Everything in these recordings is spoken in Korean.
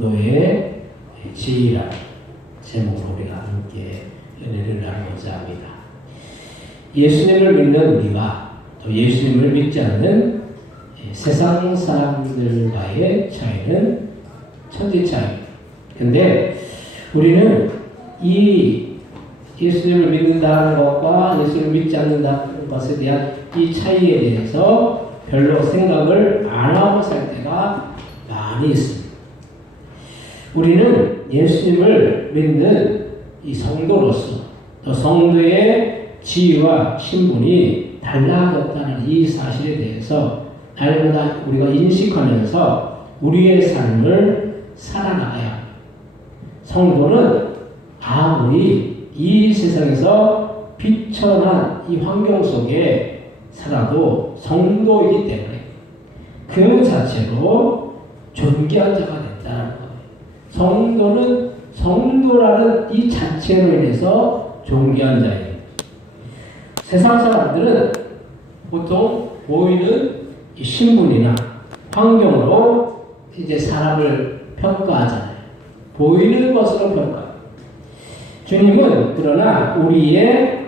너의 지혜라 제목으로 우리가 함께 은혜를 나누고자 합니다. 예수님을 믿는 우리와 또 예수님을 믿지 않는 세상 사람들과의 차이는 천지 차이입니다. 근데 우리는 이 예수님을 믿는다는 것과 예수님을 믿지 않는다는 것에 대한 이 차이에 대해서 별로 생각을 안 하고 살 때가 많이 있습니다. 우리는 예수님을 믿는 이 성도로서 또 성도의 지위와 신분이 달라졌다는 이 사실에 대해서 날마다 우리가 인식하면서 우리의 삶을 살아나가야 합니다. 성도는 아무리 이 세상에서 비천한 이 환경 속에 살아도 성도이기 때문에 그 자체로 존귀한 자가 된다는 것. 성도는 성도라는 이 자체로 인해서 존귀한 자예요. 세상 사람들은 보통 보이는 이 신분이나 환경으로 이제 사람을 평가하잖아요. 보이는 것으로 평가해요. 주님은 그러나 우리의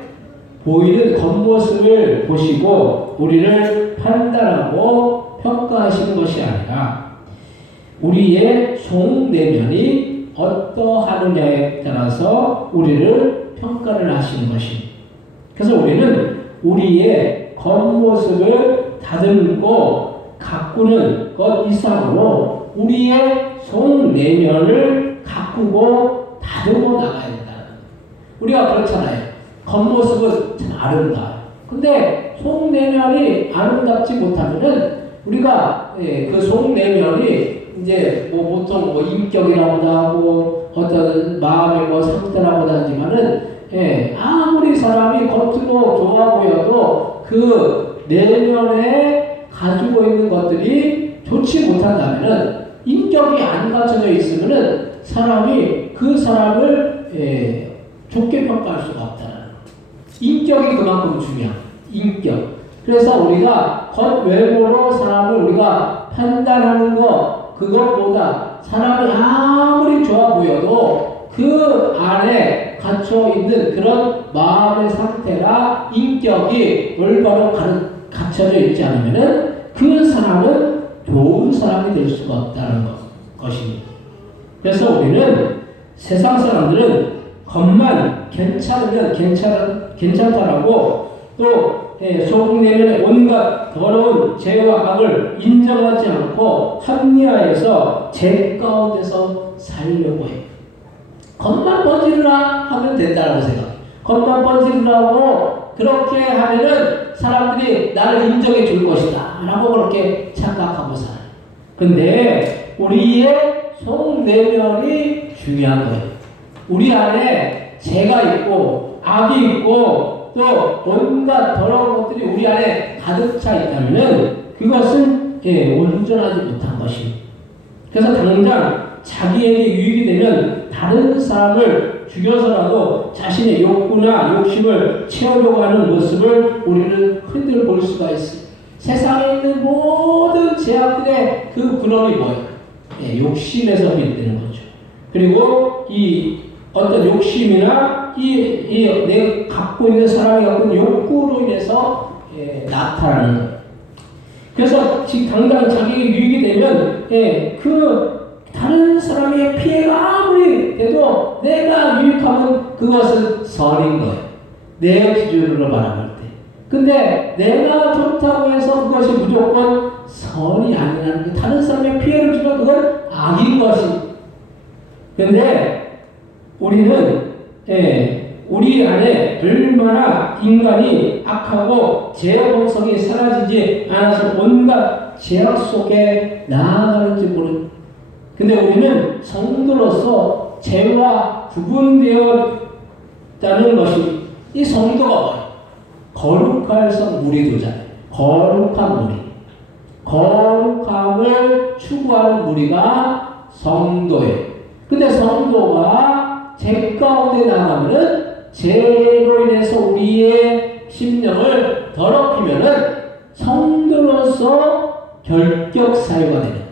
보이는 겉모습을 보시고 우리를 판단하고 평가하시는 것이 아니라 우리의 속내면이 어떠하느냐에 따라서 우리를 평가를 하시는 것입니다. 그래서 우리는 우리의 겉모습을 다듬고 가꾸는 것 이상으로 우리의 속내면을 가꾸고 다듬어 나가야 된다. 우리가 그렇잖아요. 겉모습은 참 아름다워요. 근데 속내면이 아름답지 못하면은 우리가 그 속내면이 이제 보통 인격이라고도 하고 어떤 마음의 상태라고도 하지만은 아무리 사람이 겉으로 좋아 보여도 그 내면에 가지고 있는 것들이 좋지 못한다면은 인격이 안 갖춰져 있으면은 사람이 그 사람을 좋게 평가할 수가 없다는 인격이 그만큼 중요한 인격. 그래서 우리가 겉외모로 사람을 우리가 판단하는 것 그것보다 사람이 아무리 좋아 보여도 그 안에 갇혀 있는 그런 마음의 상태나 인격이 올바로 갖춰져 있지 않으면은 그 사람은 좋은 사람이 될 수가 없다는 것입니다. 그래서 우리는 세상 사람들은 겉만 괜찮으면 괜찮다라고 또 속내면의 온갖 더러운 죄와 악을 인정하지 않고 합리화해서 죄 가운데서 살려고 해요. 겉만 번지르라 하면 된다고 생각해요. 겉만 번지르라고 그렇게 하면은 사람들이 나를 인정해 줄 것이다 라고 그렇게 착각하고 살아요. 근데 우리의 속내면이 중요한 거예요. 우리 안에 죄가 있고 악이 있고 또 온갖 더러운 것들이 우리 안에 가득 차 있다면 그것은 온전하지 못한 것입니다. 그래서 당장 자기에게 유익이 되면 다른 사람을 죽여서라도 자신의 욕구나 욕심을 채우려고 하는 모습을 우리는 흔히 볼 수가 있습니다. 세상에 있는 모든 죄악들의 그 근원이 뭐예요? 욕심에서 비롯되는 거죠. 그리고 이 어떤 욕심이나 내가 갖고 있는 사람이 갖고 있는 욕구로 인해서 나타나는 거예요. 그래서 당장 자기에게 유익이 되면 그 다른 사람의 피해가 아무리 돼도 내가 유익하면 그것은 선인 거예요. 내 기준으로 바라볼 때. 근데 내가 좋다고 해서 그것이 무조건 선이 아니라는 게 다른 사람의 피해를 주면 그건 악인 것입니다. 근데 우리는 우리 안에 얼마나 인간이 악하고 죄의 본성이 사라지지 않아서 온갖 죄악 속에 나아가는지 모릅니다. 근데 우리는 성도로서 죄와 구분되었다는 것이 이 성도가 뭐예요? 거룩할 무리도잖아요. 거룩한 무리. 거룩함을 추구하는 무리가 성도예요. 근데 성도가 죄 가운데 나가면은 죄로 인해서 우리의 심령을 더럽히면은 성도로서 결격 사유가 되는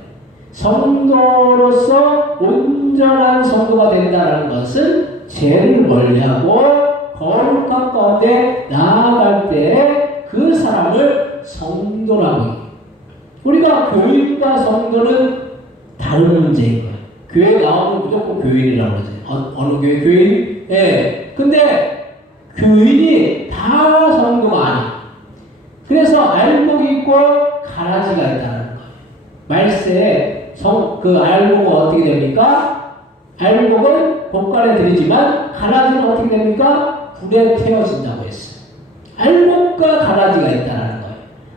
성도로서 온전한 성도가 된다는 것은 죄를 멀리하고 거룩한 가운데 나아갈 때 그 사람을 성도라고 해요. 우리가 교인과 성도는 다른 문제인 거예요. 교회 나오면 무조건 교인이라고 그러죠. 어느 교회 교인? 예. 근데 교인이 다 성도가 아니에요. 그래서 알곡이 있고 가라지가 있다는 거예요. 말세에 그 알곡은 어떻게 됩니까? 알곡은 곳간에 들이지만 가라지는 어떻게 됩니까? 불에 태워진다고 했어요. 알곡과 가라지가 있다는 거예요.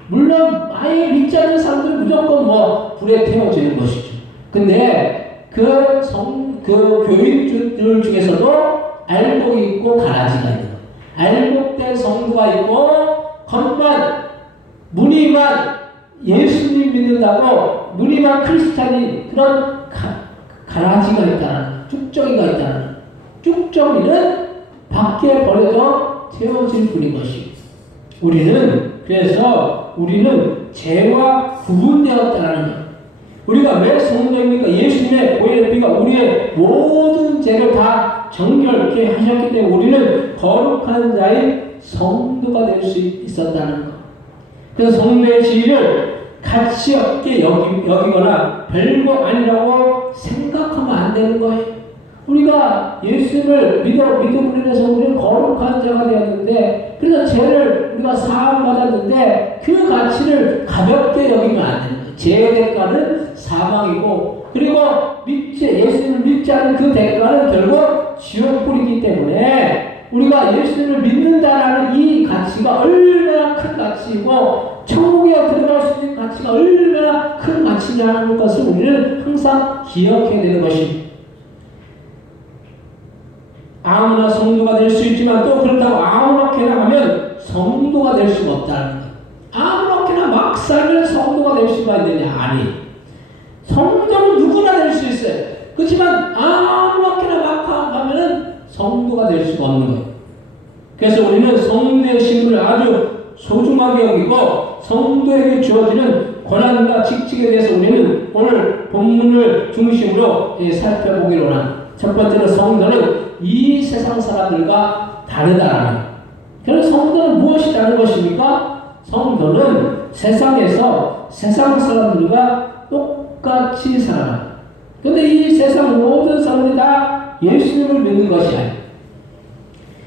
물론 아예 믿지 않는 사람들은 무조건 불에 태워지는 것이죠. 근데 그 교인들 중에서도 알곡이 있고 가라지가 있는 거예요. 알곡된 성도가 있고 겉만 무늬만 예수님 믿는다고 무늬만 크리스찬인 그런 가라지가 있다는, 쭉정이가 있다는. 쭉정이는 밖에 버려져 태워질 뿐인 것이. 그래서 우리는 죄와 구분되었다는 것. 우리가 왜 성도입니까? 예수님의 보혈의 피가 우리의 모든 죄를 다 정결케 하셨기 때문에 우리는 거룩한 자의 성도가 될 수 있었다는 것. 그래서 성도의 지위를 가치 없게 여기거나 별거 아니라고 생각하면 안 되는 거예요. 우리가 예수님을 믿음으로 인해서 우리는 거룩한 자가 되었는데, 그래서 죄를 우리가 사함받았는데 그 가치를 가볍게 여기면 안 되는 거예요. 죄의 대가는 사망이고, 그리고 예수님을 믿지 않는 그 대가는 결국 지옥불이기 때문에 우리가 예수님을 믿는다라는 이 가치가 얼마나 큰 가치이고 천국에 들어갈 수 있는 가치가 얼마나 큰 가치냐는 것을 우리는 항상 기억해야 되는 것입니다. 아무나 성도가 될 수 있지만 또 그렇다고 아무렇게나 하면 성도가 될 수가 없다는 것. 아무렇게나 막 살면 성도가 될 수가 있느냐? 아니. 성도는 누구나 될 수 있어요. 그렇지만 아무렇게나 막 하면은 성도가 될 수가 없는 거예요. 그래서 우리는 성도의 신분을 아주 소중하게 여기고 성도에게 주어지는 권한과 직책에 대해서 우리는 오늘 본문을 중심으로 살펴보기로 합니다. 첫 번째로 성도는 이 세상 사람들과 다르다라는 거예요. 그래서 성도는 무엇이 다른 것입니까? 성도는 세상에서 세상 사람들과 똑같이 살아갑니다. 그런데 이 세상 모든 사람들이 다 예수님을 믿는 것이 아니에요.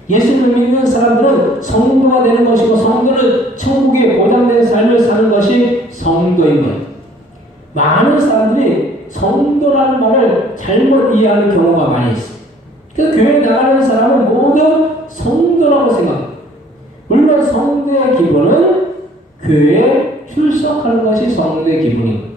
예수님을 믿는 사람들은 성도가 되는 것이고, 성도는 천국에 보장된 삶을 사는 것이 성도인 거예요. 많은 사람들이 성도라는 말을 잘못 이해하는 경우가 많이 있어요. 그래서 교회에 나가는 사람은 모두 성도라고 생각합니다. 물론 성도의 기본은 교회에 출석하는 것이 성도의 기본입니다.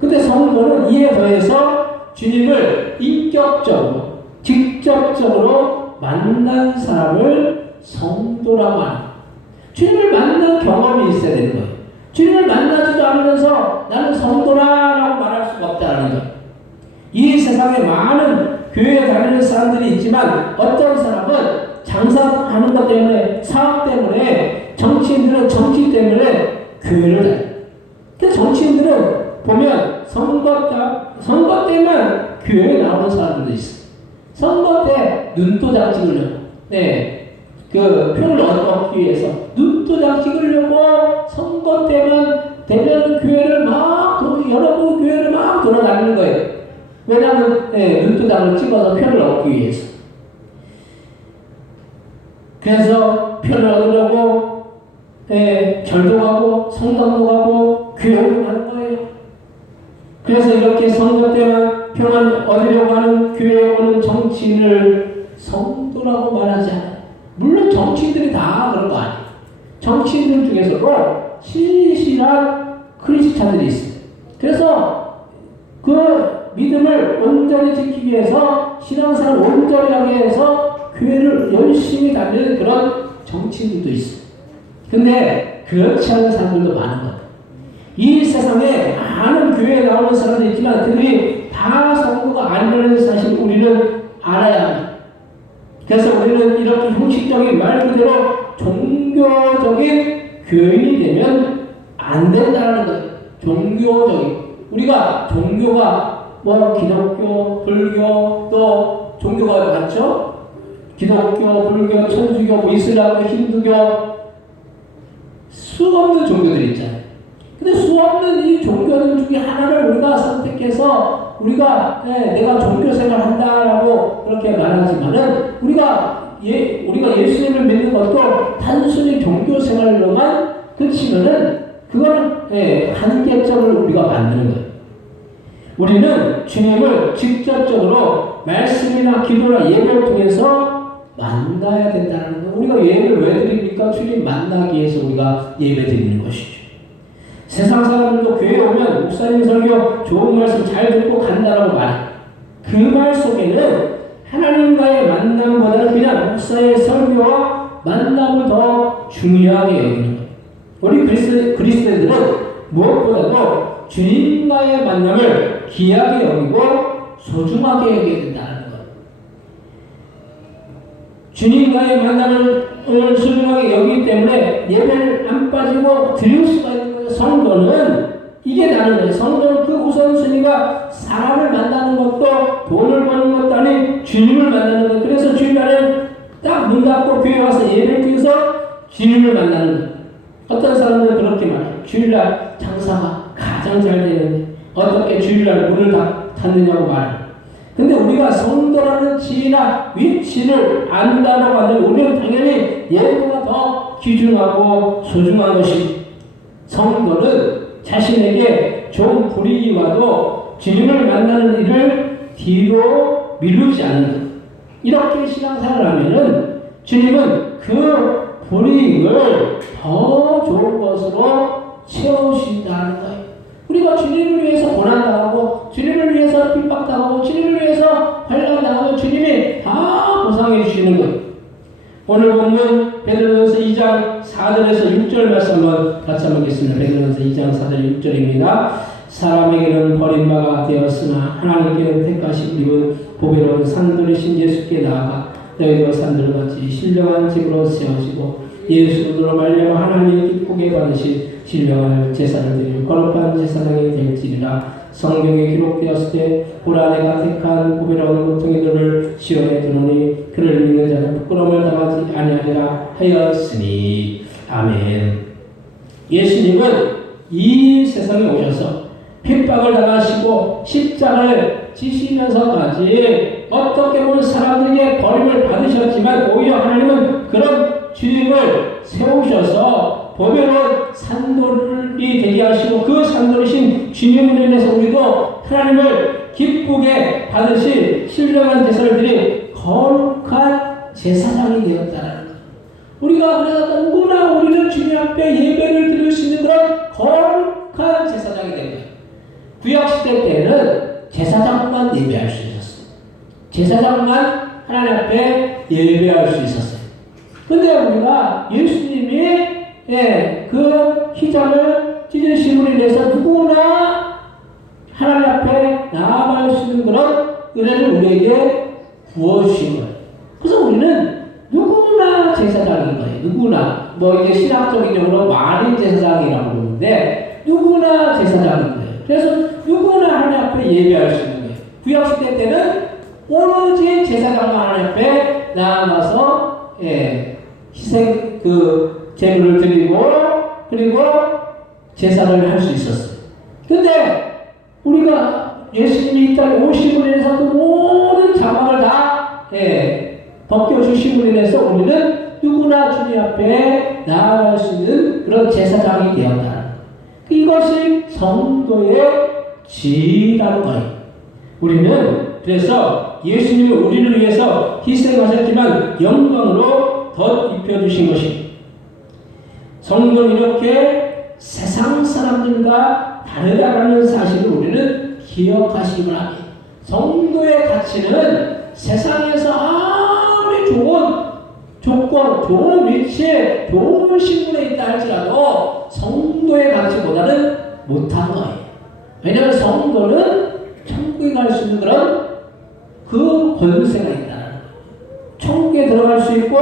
근데 성도는 이에 더해서 주님을 인격적으로, 직접적으로 만난 사람을 성도라고 합니다. 주님을 만난 경험이 있어야 되는 거예요. 주님을 만나지도 않으면서 나는 성도라고 말할 수가 없다는 거예요. 이 세상에 많은 교회에 다니는 사람들이 있지만 어떤 사람은 장사하는 것 때문에, 사업 때문에, 정치인들은 정치 때문에 교회를 다녀요. 근데 정치인들은 보면 선거 때만 교회에 나오는 사람들도 있어요. 선거 때 눈도장 찍으려고, 그 표를 얻기 위해서 눈도장 찍으려고 선거 때만 되면 교회를 여러 교회를 막 돌아다니는 거예요. 왜냐하면 눈도장을 찍어서 표를 얻기 위해서. 그래서 표를 얻으려고 절도 가고 성당도 가고 교회를 가는 거예요. 그래서 이렇게 선거 때만 표를 얻으려고 하는 교회에 오는 정치인을 성도라고 말하지 않아요. 물론 정치인들이 다 그런 거 아니에요. 정치인들 중에서도 신실한 크리스찬들이 있어요. 그래서 그 믿음을 온전히 지키기 위해서, 신앙생활을 온전히 하기 위해서 교회를 열심히 다니는 그런 정치인들도 있어요. 근데 그렇지 않은 사람들도 많은 거예요. 이 세상에 많은 교회에 나오는 사람들이 있지만 그들이 다 성도가 아니라는 사실을 우리는 알아야 합니다. 그래서 우리는 이렇게 형식적인 말 그대로 종교적인 교인이 되면 안 된다는 거예요. 종교적인. 우리가 종교가 뭐 기독교, 불교 또 종교가 많죠? 기독교, 불교, 천주교, 뭐 이슬람, 힌두교 수없는 종교들이 있잖아요. 근데 수없는 이 종교들 중에 하나를 우리가 선택해서 우리가 내가 종교 생활 한다라고 그렇게 말하지만은 우리가 예수님을 믿는 것도 단순히 종교 생활로만 그치면은 그거는 한계점을 우리가 만드는 거예요. 우리는 주님을 직접적으로 말씀이나 기도나 예배를 통해서 만나야 된다는 거예요. 우리가 예배를 왜 드립니까? 주님 만나기 위해서 우리가 예배 드리는 것이죠. 세상 사람들도 교회에 오면 목사님 설교 좋은 말씀 잘 듣고 간다라고 말해요. 그 말 속에는 하나님과의 만남보다는 그냥 목사의 설교와 만남을 더 중요하게 여기는 거예요. 우리 그리스도인들은 무엇보다도 주님과의 만남을 귀하게 여기고 소중하게 여겨야 된다는 거예요. 주님과의 만남을 소중하게 여기기 때문에 예배를 안 빠지고 드릴 수가 있는 거예요. 성도는 이게 다른 거예요. 성도는 그 우선순위가 사람을 만나는 것도 돈을 버는 것도 아닌 주님을 만나는 거예요. 그래서 주일날에 딱 문 닫고 교회 와서 예배를 드려서 주님을 만나는 거예요. 어떤 사람들은 그렇게 말해요. 주일날 장사가 가장 잘 되는데 어떻게 주일날 문을 닫느냐고 말해요. 근데 우리가 성도라는 지위나 위치를 안다고 하면 우리는 당연히 예배가 더 귀중하고 소중한 것입니다. 성도는 자신에게 좋은 불이익이 와도 주님을 만나는 일을 뒤로 미루지 않는 것. 이렇게 신앙생활을 하면은 주님은 그 불이익을 더 좋은 것으로 채우신다는 거예요. 우리가 주님을 위해서 고난당하고 주님을 위해서 핍박당하고 주님을 위해서 환난당하고 주님이 다 보상해 주시는 거예요. 오늘 본문 베드로전서 2장 4절에서 6절 말씀 한번 같이 한번 보겠습니다. 베드로전서 2장 4절 6절입니다. 사람에게는 버림바가 되었으나 하나님께는 택하신 입은 보배로운 산돌이신 예수께 나아가 너희도 산돌같이 신령한 집으로 세워지고 예수로 말미암아 하나님이 기쁘게 받으신 신령한 제사를 드리는 거룩한 제사장이 될지니라. 성경에 기록되었을 때 보라 내가 택한 보배로운 고통이들을 시온에 두노니 그를 믿는 자는 부끄러움을 당하지 아니하리라 하였으니. 아멘. 예수님은 이 세상에 오셔서 핍박을 당하시고 십자가를 지시면서까지 어떻게 보면 사람들에게 버림을 받으셨지만 오히려 하나님은 그런 주님을 세우셔서 보배로운 산돌이 되게 하시고 그 산돌이신 주님으로 인해서 우리도 하나님을 기쁘게 받으실 신령한 제사를 드린 거룩한 제사장이 되었다는 것. 우리가 그래서 누구나 우리는 주님 앞에 예배를 드릴 수 있는 그런 거룩한 제사장이 된 거예요. 구약시대 때는 제사장만 예배할 수 있었어요. 제사장만 하나님 앞에 예배할 수 있었어요. 근데 우리가 예수님이 그 휘장을 찢으심으로 인해서 누구나 하나님 앞에 나아갈 수 있는 그런 은혜를 우리에게 부어주신 거예요. 그래서 우리는 누구나 제사장인 거예요. 누구나. 뭐 이게 신학적인 용어로 만인 제사장이라고 그러는데 누구나 제사장인 거예요. 그래서 누구나 하나님 앞에 예배할 수 있는 거예요. 구약시대 때는 오로지 제사장만 하나님 앞에 나아가서 희생 제물을 드리고 그리고 제사를 할 수 있었어요. 근데 우리가 예수님이 이 땅에 오심으로 인해서 그 모든 자막을 다 벗겨주심으로 인해서 우리는 누구나 주님 앞에 나아갈 수 있는 그런 제사장이 되었다. 이것이 성도의 지위라는 거예요. 우리는 그래서 예수님이 우리를 위해서 희생하셨지만 영광으로 덧입혀주신 것입니다. 성도는 이렇게 세상 사람들과 다르다라는 사실을 우리는 기억하시기 바랍니다. 성도의 가치는 세상에서 아무리 좋은 조건, 좋은 위치에, 좋은 신분에 있다 할지라도 성도의 가치보다는 못한 거예요. 왜냐하면 성도는 천국에 갈 수 있는 그런 그 권세가 있다는 거예요. 천국에 들어갈 수 있고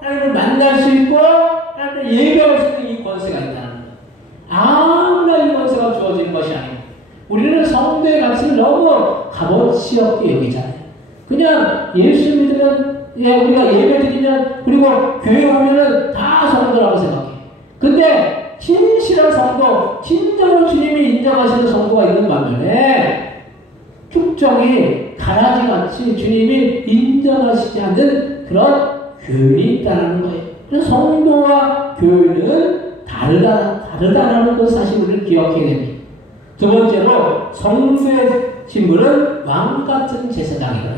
하나님을 만날 수 있고 하나님을 예배할 수 있는 이 권세가 있다는 거예요. 아무나 이 권세가 주어진 것이 아니고 우리는 성도의 가치를 너무 값어치 없게 여기잖아요. 그냥 예수 믿으면, 우리가 예배 드리면, 그리고 교회 오면은 다 성도라고 생각해. 근데 진실한 성도, 진정으로 주님이 인정하시는 성도가 있는 반면에 축적이 가라지같이 주님이 인정하시지 않는 그런 교인이 있다는 거예요. 그래서 성도와 교인은 다르다라는 그 사실을 우리는 기억해야 됩니다. 두 번째로 성도의 신분은 왕같은 제사장이다.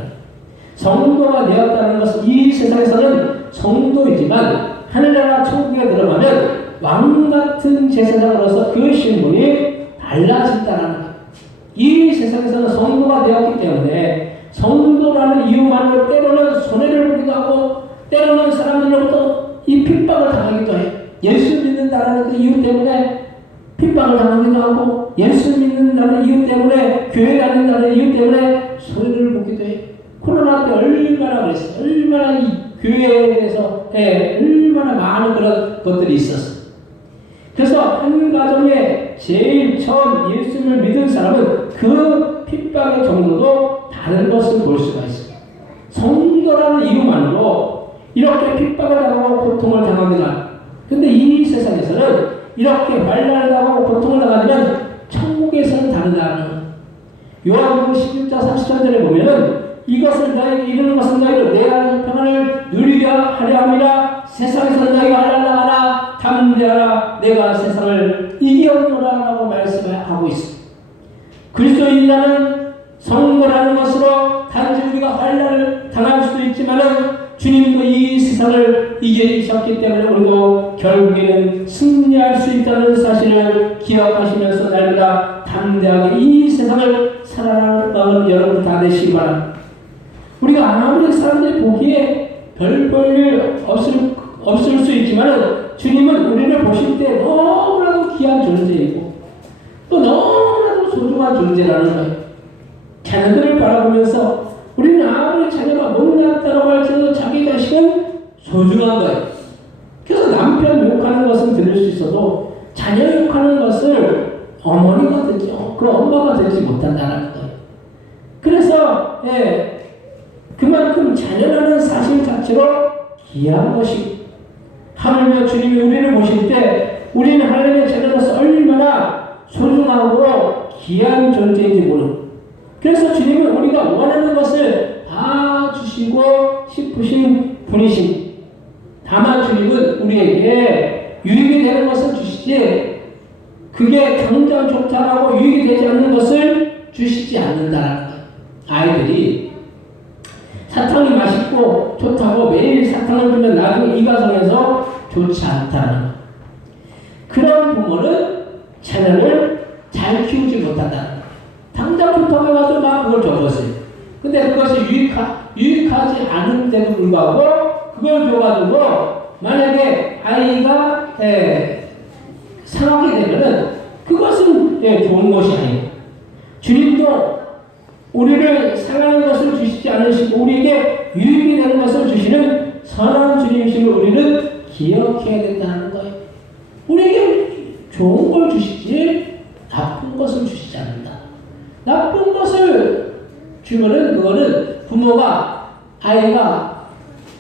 성도가 되었다는 것은 이 세상에서는 성도이지만 하늘나라 천국에 들어가면 왕같은 제사장으로서 그 신분이 달라진다는 것. 이 세상에서는 성도가 되었기 때문에 성도라는 이유만으로 때로는 손해를 보기도 하고 때로는 사람들로부터 이 핍박을 당하기도 해요. 예수 믿는다는 그 이유 때문에 핍박을 당하기도 하고 예수 믿는다는 이유 때문에 교회 다닌다는 이유 때문에 손해를 보기도 해요. 코로나 때 얼마나 그랬어요. 얼마나 이 교회에 대해서 얼마나 많은 그런 것들이 있었어요. 그래서 한 가정에 제일 처음 예수를 믿은 사람은 그 핍박의 정도도 다른 것을 볼 수가 있어요. 성도라는 이유만으로 이렇게 핍박을 당하고 고통을 당합니다. 근데 이 세상에서는 이렇게 환난을 당하고 고통을 당하면 천국에서는 다르다는 요한복음 16장 30절에 보면은 이것을 너에게 이르는 것은 너희로 내 안에서 평안을 누리게 하려 함이라. 세상에서 너희가 환난을 당하나 담대하라. 내가 세상을 이겼노라 라고 말씀하고 있습니다. 그리스도인이라는 성도라는 것으로 단지 우리가 환난을 당할 수도 있지만은 주님도 이 세상을 이기셨기 때문에 우리도 결국에는 승리할 수 있다는 사실을 기억하시면서 날마다 담대하게 이 세상을 살아가는 마음을 여러분 다 내시기 바랍니다. 우리가 아무리 사람들이 보기에 별 볼 없을 수 있지만 주님은 우리를 보실 때 너무나도 귀한 존재이고 또 너무나도 소중한 존재라는 거예요. 자녀들을 바라보면서 우리는 아무리 자녀가 못났다고 할지라도 자기 자식은 소중한 거예요. 그래서 남편 욕하는 것은 들을 수 있어도 자녀 욕하는 것을 어머니가 듣지, 그 엄마가 듣지 못한다는 거예요. 그래서 그만큼 자녀라는 사실 자체로 귀한 것이고 하물며 주님이 우리를 보실 때 우리는 하나님의 자녀로서 얼마나 소중하고 귀한 존재인지 모르고 그래서 주님은 우리가 원하는 것을 다 주시고 싶으신 분이십니다. 다만 주님은 우리에게 유익이 되는 것을 주시지 그게 당장 좋다고 유익이 되지 않는 것을 주시지 않는다라는 거예요. 아이들이 사탕이 맛있고 좋다고 매일 사탕을 주면 나중에 이가 상해서 좋지 않다는 거예요. 그런 부모는 자녀를 잘 키우지 못한다는 거예요. 당장 좋다고 해가지고 막 그걸 줘보세요. 근데 그것이 유익하지 않은데도 불구하고 그걸 줘가지고 만약에 아이가 상하게 되면은 그것은 좋은 것이 아니에요. 주님도 우리를 상하는 것을 주시지 않으시고 우리에게 유익이 되는 것을 주시는 선한 주님이심을 우리는 기억해야 된다는 거예요. 우리에게 좋은 걸 주시지 나쁜 것을 주시지 않는다. 나쁜 것을 주면은 그거는 부모가 아이가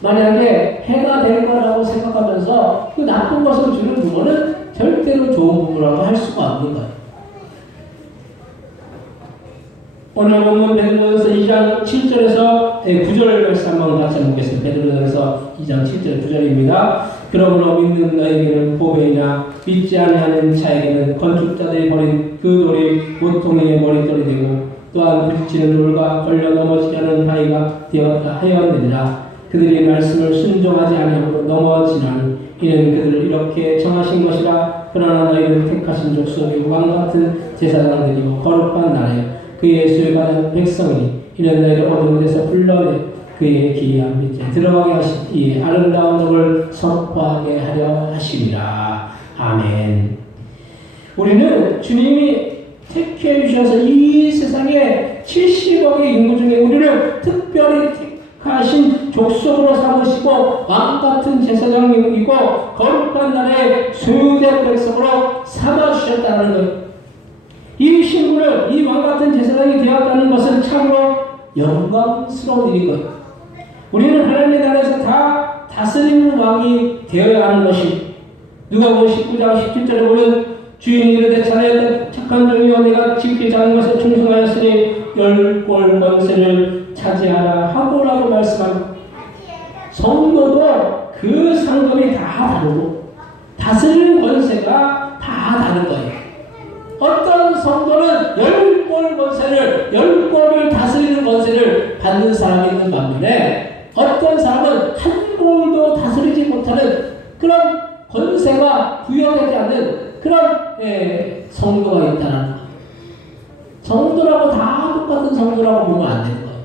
만약에 해가 될 거라고 생각하면서 그 나쁜 것을 주는 부모는 절대로 좋은 부모라고 할 수가 없는 거예요. 오늘 본문 베드로전서 2장 7절에서 9절 말씀 한번 같이 보겠습니다. 베드로전서 2장 7절 9절입니다. 그러므로 믿는 너에게는 보배이나 믿지 아니하는 자에게는 건축자들이 버린 그 돌이 고통의 머릿돌이 되고 또한 부딪히는 돌과 걸려 넘어지지 않은 바위가 되었다 하였느니라. 그들이 말씀을 순종하지 아니하고 넘어지나니 이는 그들을 이렇게 정하신 것이라. 그러나 너희는 택하신 족속이고 왕같은 제사장들이고 거룩한 나라요 그의 수요받은 백성이니 이는 너희를 어두운 데서 불러내 그의 기이한 빛에 들어가게 하시기에 아름다운 복을 선포하게 하려 하심이라. 아멘. 우리는 주님이 택해 주셔서 이 세상에 70억의 인구 중에 우리를 특별히 택하신 족속으로 삼으시고 왕같은 제사장이고 거룩한 나라의 소유된 백성으로 삼아주셨다는 것. 이 신분을 이 왕같은 제사장이 되었다는 것은 참으로 영광스러운 일인 것. 우리는 하나님의 나라에서 다 다스리는 왕이 되어야 하는 것이 누가복음 19장 17절에 보면 주인이 이르되 자네 착한 종이여 내가 지극히 작은 것에 충성하였으니 10골 권세를 차지하라 하고라고 말씀합니다. 성도도 그 상급이 다 다르고 다스리는 권세가 다 다른 거예요. 어떤 성도는 10골 권세를 10골을 다스리는 권세를 받는 사람이 있는 반면에 어떤 사람은 한 골도 다스리지 못하는 그런 권세가 부여되지 않는 그런 성도가 있다는 거예요. 성도라고 다 똑같은 성도라고 보면 안 되는 거예요.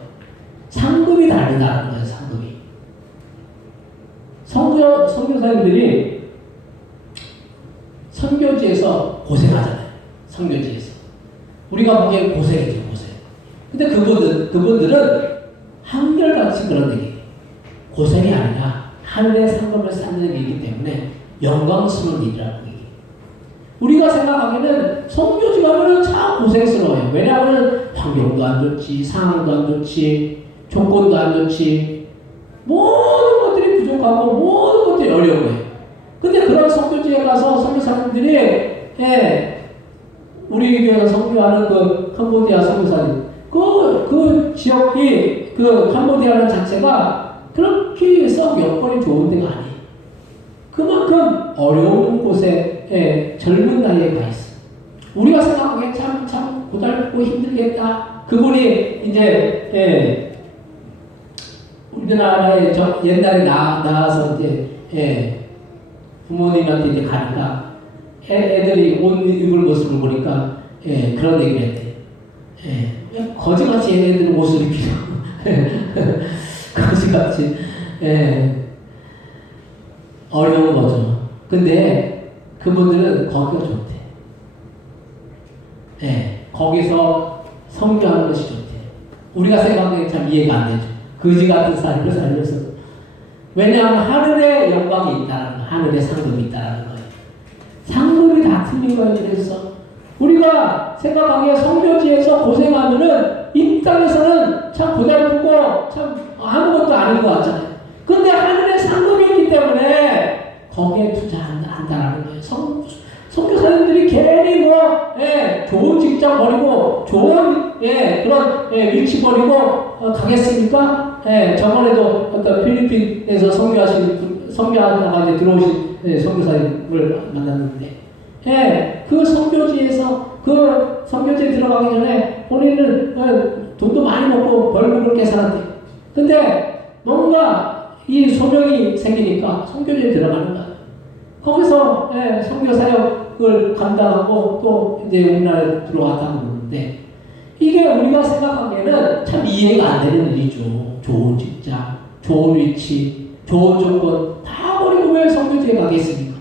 상급이 다르다는 거예요. 상급이. 선교사님들이 선교지에서 고생하잖아요. 선교지에서 우리가 보기엔 고생이죠. 고생. 근데 그분들은 한결같이 그런 얘기예요. 고생이 아니라 하늘의 상급을 쌓는 일이기 때문에 영광스러운 일이라고 얘기해요. 우리가 생각하기에는 선교지 가면은 참 고생스러워요. 왜냐하면 환경도 안 좋지, 상황도 안 좋지, 조건도 안 좋지, 모든 것들이 부족하고 모든 것들이 어려워요. 근데 그런 선교지에 가서 선교사님들이 우리 교회에서 선교하는 그 캄보디아 선교사님, 그 지역이 그 캄보디아는 자체가 그렇게 썩 여건이 좋은 데가 아니에요. 그만큼 어려운 곳에 젊은 나이에 가 있어. 우리가 생각하기에 참 고달프고 힘들겠다. 그분이 이제 우리나라에 옛날에 나와서 이제 부모님한테 이제 가니까 애들이 옷 입을 모습을 보니까 그런 얘기를 했대. 거지같이 애들은 옷을 입히라고. 거지같이 어려운 거죠. 근데 그분들은 거기가 좋대. 거기서 선교하는 것이 좋대. 우리가 생각하기에 참 이해가 안 되죠. 거지 같은 삶을 살면서. 왜냐하면 하늘의 영광이 있다는 거예요. 하늘의 상급이 있다는 거예요. 상급이 다 틀린 거예요. 그래서 우리가 생각하기에 선교지에서 고생하면은 이 땅에서는 참 고달프고 참 아무것도 아닌 것 같잖아요. 근데 하늘의 상급이 있기 때문에 거기에 투자한다는 거예요. 선교사님들이 괜히 좋은 직장 버리고 좋은 그런 위치 버리고 가겠습니까? 저번에도 어떤 필리핀에서 선교하다가 이제 들어오신 선교사님을 만났는데 그 선교지에서 그 선교지에 들어가기 전에 본인은 돈도 많이 먹고 벌금을 계산한대. 근데 뭔가 이 소명이 생기니까 선교지에 들어가는 거야. 거기서 선교 사역을 감당하고 또 이제 우리나라에 들어왔다고 그러는데 이게 우리가 생각하기에는 참 이해가 안 되는 일이죠. 좋은 직장, 좋은 위치, 좋은 조건 다 버리고 왜 선교지에 가겠습니까?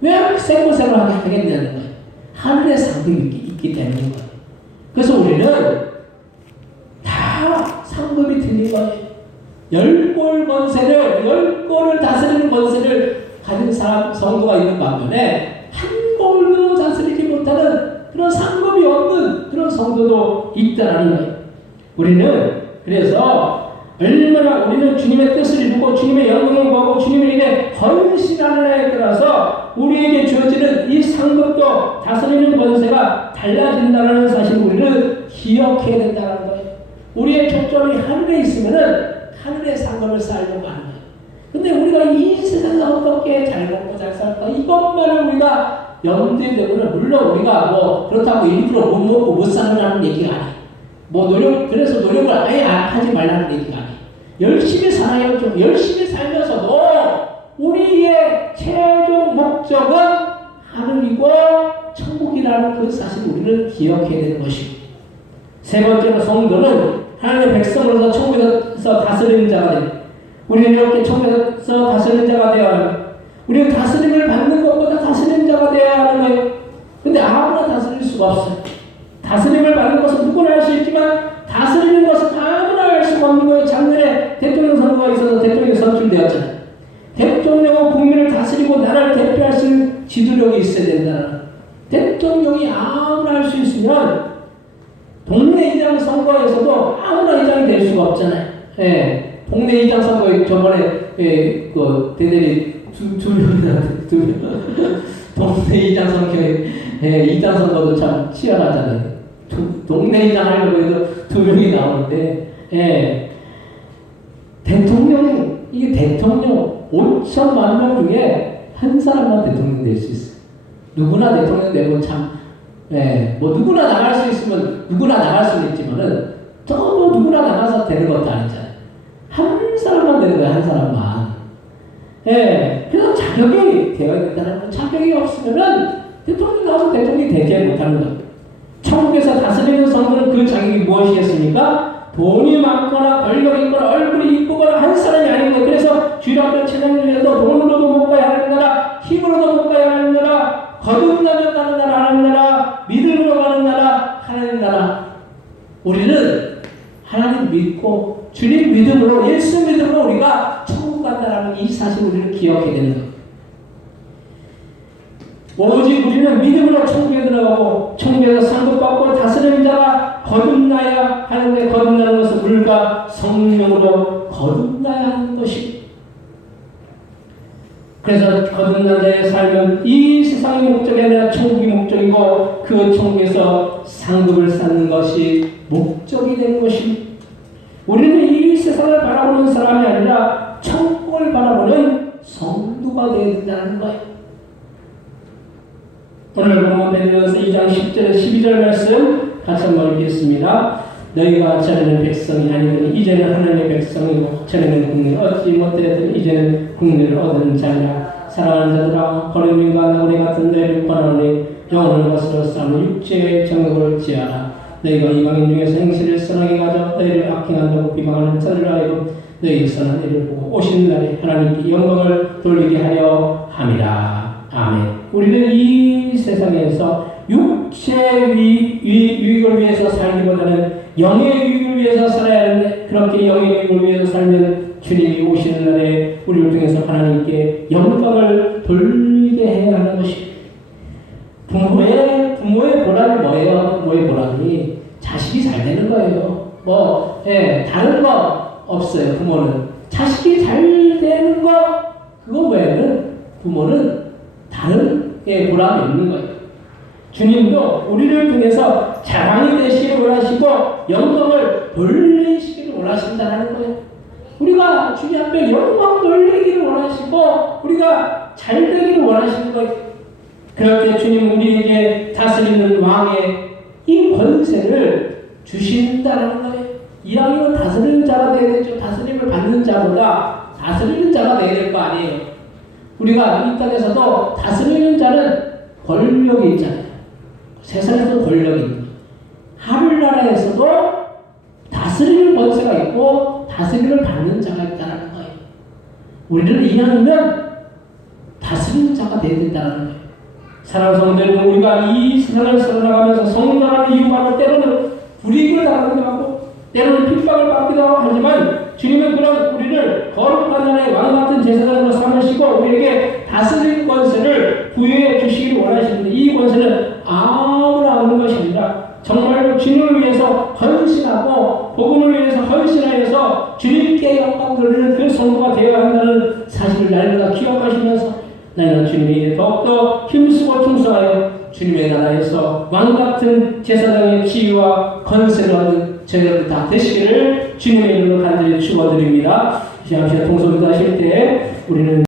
왜 생고생을 하겠냐는 거예요. 하늘의 상급이 있기 때문인 거예요. 그래서 우리는 다 상급이 틀린 거예요. 10골 권세를 10골을 다스리는 권세를 가진 사람 성도가 있는 반면에 한 골도 다스리지 못하는 그런 상급이 없는 그런 성도도 있다는 거예요. 우리는 그래서 얼마나 우리는 주님의 뜻을 이루고 주님의 영광을 구하고 주님을 인해 헌신하는 해에 따라서 우리에게 주어지는 이 상급도 다스리는 권세가 달라진다는 사실을 우리는 기억해야 된다는 거예요. 우리의 초점이 하늘에 있으면은 하늘의 상급을 쌓으려고 하는 거예요. 근데 우리가 이 세상에서 어떻게 잘 먹고 잘 살까 이것만을 우리가 염두에 두고는 물론 우리가 뭐 그렇다고 일부러 못 먹고 못 사는 얘기가 아니에요. 뭐 그래서 노력을 아예 하지 말라는 얘기가 아니에요. 열심히 살아요. 좀 열심히 살면서도 우리의 최종 목적은 하늘이고 천국이라는 그 사실을 우리는 기억해야 되는 것이고 세 번째로 성도는 하나님의 백성으로서 천국에서 다스리는 자가 됩니다. 우리는 이렇게 천국에서 다스리는 자가 되어야 합니다. 우리는 다스림을 받는 것보다 다스리는 자가 되어야 하는 거예요. 근데 아무나 다스릴 수가 없어요. 다스림을 받는 것은 누구나 할 수 있지만 다스리는 것은 아무나 할 수가 없는 거예요. 작년에 대통령 선거가 있어서 대통령이 선출되었잖아요. 대통령은 국민을 다스리고 나라를 대표할 수 있는 지도력이 있어야 된다는 대통령이 아무나 할 수 있으면 동네 이장 선거에서도 아무나 이장이 될 수가 없잖아요. 예, 동네 이장 선거에 저번에 그 대대리 두 명이나 동네 이장 선거에 이장 선거도 참 치열하잖아요. 동네 이장 하려고 해도 두 명이 나오는데 이게 대통령 5천만 명 중에 한 사람만 대통령 될 수 있어요. 누구나 대통령 되고 뭐 누구나 나갈 수 있으면 누구나 나갈 수는 있지만은 또 누구나 나가서 되는 것도 아니잖아요. 한 사람만 되는 거예요, 한 사람만. 그래서 자격이 되어야 된다는 거. 자격이 없으면은 대통령 나와서 대통령이 되지 못하는 것. 천국에서 다스리는 성도는 그 자격이 무엇이겠습니까? 돈이 많거나 권력이 있거나 얼굴이 이쁘거나 한 사람이 아닌 것. 그래서 주일 앞에 찬양을 위해서 돈으로도 못 가야 하는 나라, 힘으로도 못 가야 하는 나라, 거듭나면 가는 나라, 하는 나라, 믿음으로 가는 나라, 하나님 나라. 우리는 하나님 믿고 주님 믿음으로, 예수 믿음으로 우리가 천국 간다라는 이 사실을 우리는 기억해야 되는 거예요. 오직 우리는 믿음으로 천국에 들어가고 천국에서 상급받고 다스리는 자가 거듭나야 하는데, 거듭나는 것은 물과 성령으로 거듭나야 하는 것입니다. 그래서 거듭난 자의 삶은 이 세상의 목적이 아니라 천국이 목적이고 그 천국에서 상급을 쌓는 것이 목적이 되는 것입니다. 우리는 이 세상을 바라보는 사람이 아니라 천국을 바라보는 성도가 되어야 된다는 거예요. 오늘 본문 베드로전서 2장 10절에 12절 말씀 같이 한번 읽겠습니다. 너희가 전에는 백성이 아니더니 이제는 하나님의 백성이고 전에는 국리를 얻지 못하였더니 이제는 국리를 얻은 자니라. 사랑하는 자들아, 거린민과 나그네 같은 너희를 권하노니 영혼을 거스려 싸우는 육체의 정욕을 지하라. 너희가 이방인 중에서 행실을 선하게 가져 너희를 악행한다고 비방하는 자들을 하여금 너희 선한 일을 보고 오신 날에 하나님께 영광을 돌리게 하려 함이라. 아멘. 우리는 이 세상에서 육체의 유익을 위해서 살기보다는 영의 유익을 위해서 살아야 하는데, 그렇게 영의 유익을 위해서 살면 주님이 오시는 날에 우리를 통해서 하나님께 영광을 돌리게 해야 하는 것입니다. 부모의 보람이 뭐예요? 부모의 보람이 자식이 잘 되는 거예요. 다른 거 없어요. 부모는 자식이 잘 되는 거, 그거 외에는 부모는 다른 보람이 없는 거예요. 주님도 우리를 통해서 자랑이 되시기를 원하시고 영광을 돌리시기를 원하신다는 거예요. 우리가 주님 앞에 영광 돌리기를 원하시고 우리가 잘 되기를 원하시는 거예요. 그렇게 주님 우리에게 다스리는 왕의 이 권세를 주신다는 거예요. 이왕이면 다스리는 자가 되어야 되죠. 다스림을 받는 자보다 다스리는 자가 되어야 될 거 아니에요. 우리가 이 땅에서도 다스리는 자는 권력이 있잖아요. 세상에도 권력이 있는 거예요. 하늘나라에서도 다스리는 권세가 있고 다스림을 받는 자가 있다는 거예요. 우리는 이왕이면 다스리는 자가 되어야 된다는 거예요. 사랑하는 성도 여러분, 우리가 이 세상을 살아가면서 성장하는 이유가 때로는 불이익을 당하기도 하고 때로는 핍박을 받기도 하지만 주님은 그런 우리를 거룩한 나라의 왕같은 제사장으로 삼으시고 우리에게 다스리는 권세를 부여해 주시기를 원하시는데, 이 권세는 아무나 얻는 것이 아니라 정말로 주님을 위해서 헌신하고 복음을 위해서 헌신하여서 주님께 영광 돌리는 그 성도가 되어야 한다는 사실을 날마다 기억하시면서 나는 주님에게 더욱더 힘쓰고 충성하여 주님의 나라에서 왕같은 제사장의 지위와 권세를 얻는 저희들 다 되시기를 주님의 이름으로 간절히 축원드립니다. 이 시간 통성기도 하실 때 우리는